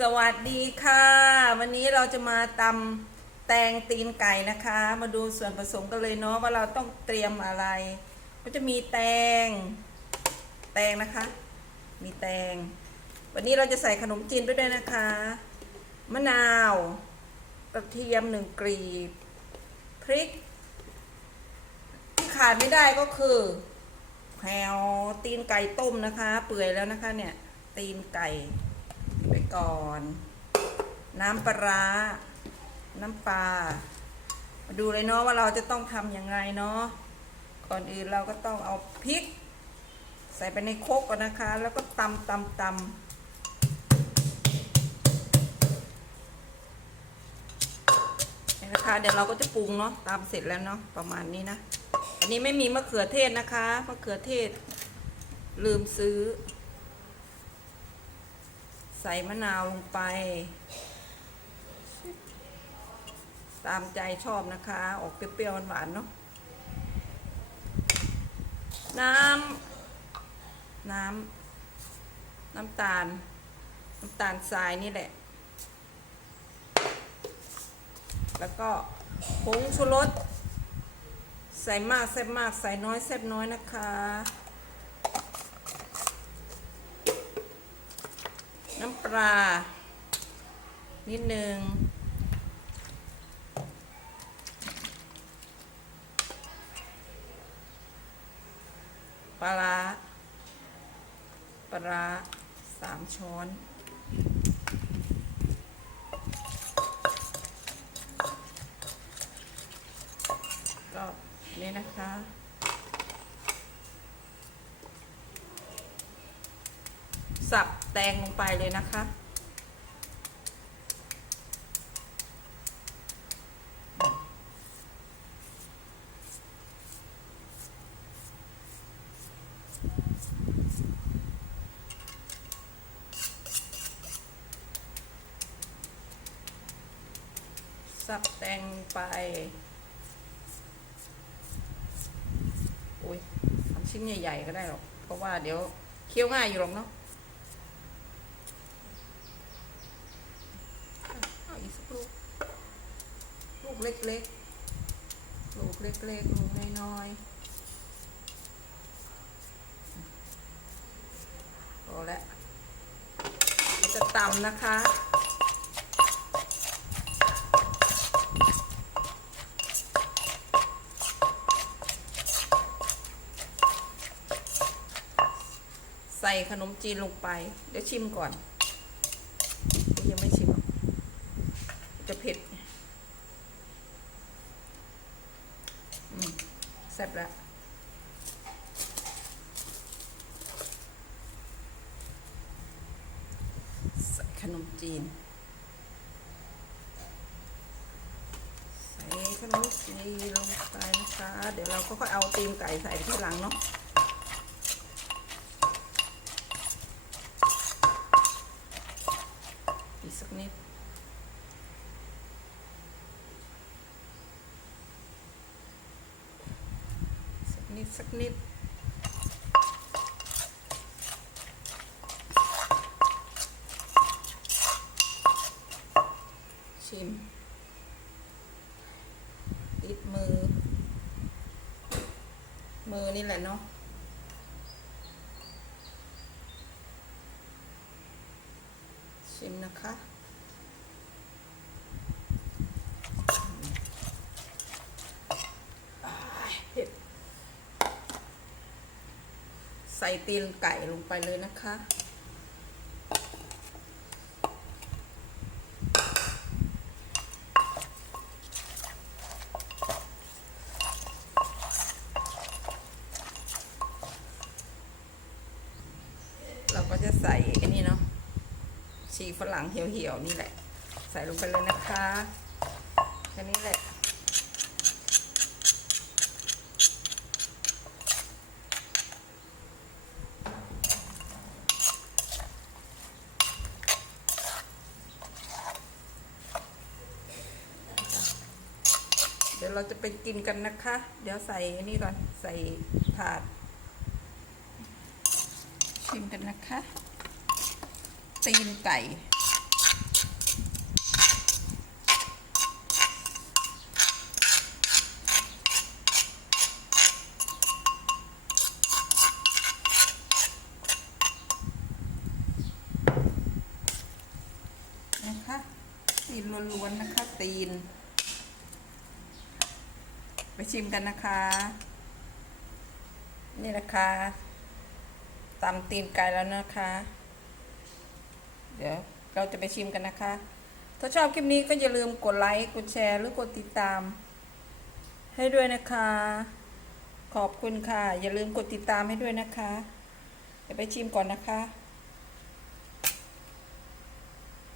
สวัสดีค่ะ วันนี้เราจะมาตำแตงตีนไก่นะคะ มาดูส่วนผสมกันเลยเนาะว่าเราต้องเตรียมอะไร ก็จะมีแตง แตงนะคะ มีแตง วันนี้เราจะใส่ขนมจีนไปด้วยนะคะ มะนาวกระเทียมหนึ่งกรีบพริก ที่ขาดไม่ได้ก็คือแผวตีนไก่ต้มนะคะ เปื่อยแล้วนะคะเนี่ยตีนไก่ ไปก่อน น้ำปลา น้ำปลา มาดูเลยเนาะว่าเราจะต้องทำยังไงเนาะ ก่อนอื่นเราก็ต้องเอาพริก ใส่ไปในโคกก่อนนะคะ แล้วก็ตำตำตำนี่นะคะเดี๋ยวเราก็จะปรุงเนาะตำเสร็จแล้วเนาะประมาณนี้นะ อันนี้ไม่มีมะเขือเทศนะคะมะเขือเทศ ลืมซื้อ ใส่มะนาวลงไป ตามใจชอบนะคะ ออกเปรี้ยวๆหวานๆเนาะน้ำ น้ำ น้ำตาล น้ำตาลทรายนี่แหละ แล้วก็ผงชูรส ใส่มากแซ่บมาก ใส่น้อยแซ่บน้อยนะคะ น้ำปลานิดนึง ปลาปลาร้าสามช้อนก็นี่นะคะสับ แตงลงไปเลยนะคะสับแตงไปอุ้ยทำชิ้นใหญ่ ๆ ก็ได้หรอก เพราะว่าเดี๋ยวเคี้ยวง่ายอยู่หรอกเนาะ เอาอีกสัก ลูกลูกเล็กๆ ลูกเล็กๆ ลูกน้อยๆพอแล้วจะตำนะคะใส่ขนมจีนลงไป เดี๋ยวชิมก่อน ยังไม่ชิมหรอก เผ็ดแซ่บแล้วใส่ขนมจีน ใส่ขนมจีนลงไปนะคะ เดี๋ยวเราก็ค่อยเอาตีนไก่ใส่ที่หลังเนาะ อีกสักนิด สัก นิดสักนิด ชิม ติดมือ มือนี่แหละเนาะชิมนะคะ เผ็ดใส่ตีนไก่ลงไปเลยนะคะ เราก็จะใส่ไอ้นี่เนาะชีฝรั่งเหี่ยวๆนี่แหละ ใส่ลงไปเลยนะคะแค่นี้แหละ เราจะไปกินกันนะคะ เดี๋ยวใส่นี่ก่อนใส่ถาด ชิมกันนะคะ ตีนไก่นะคะตีนล้วนๆนะคะตีน ไปชิมกันนะคะ นี่นะคะตำตีนไก่แล้วนะคะ เดี๋ยวเราจะไปชิมกันนะคะ ถ้าชอบคลิปนี้ก็อย่าลืมกดไลค์ กดแชร์หรือกดติดตาม ให้ด้วยนะคะ ขอบคุณค่ะ อย่าลืมกดติดตามให้ด้วยนะคะ เดี๋ยวไปชิมก่อนนะคะ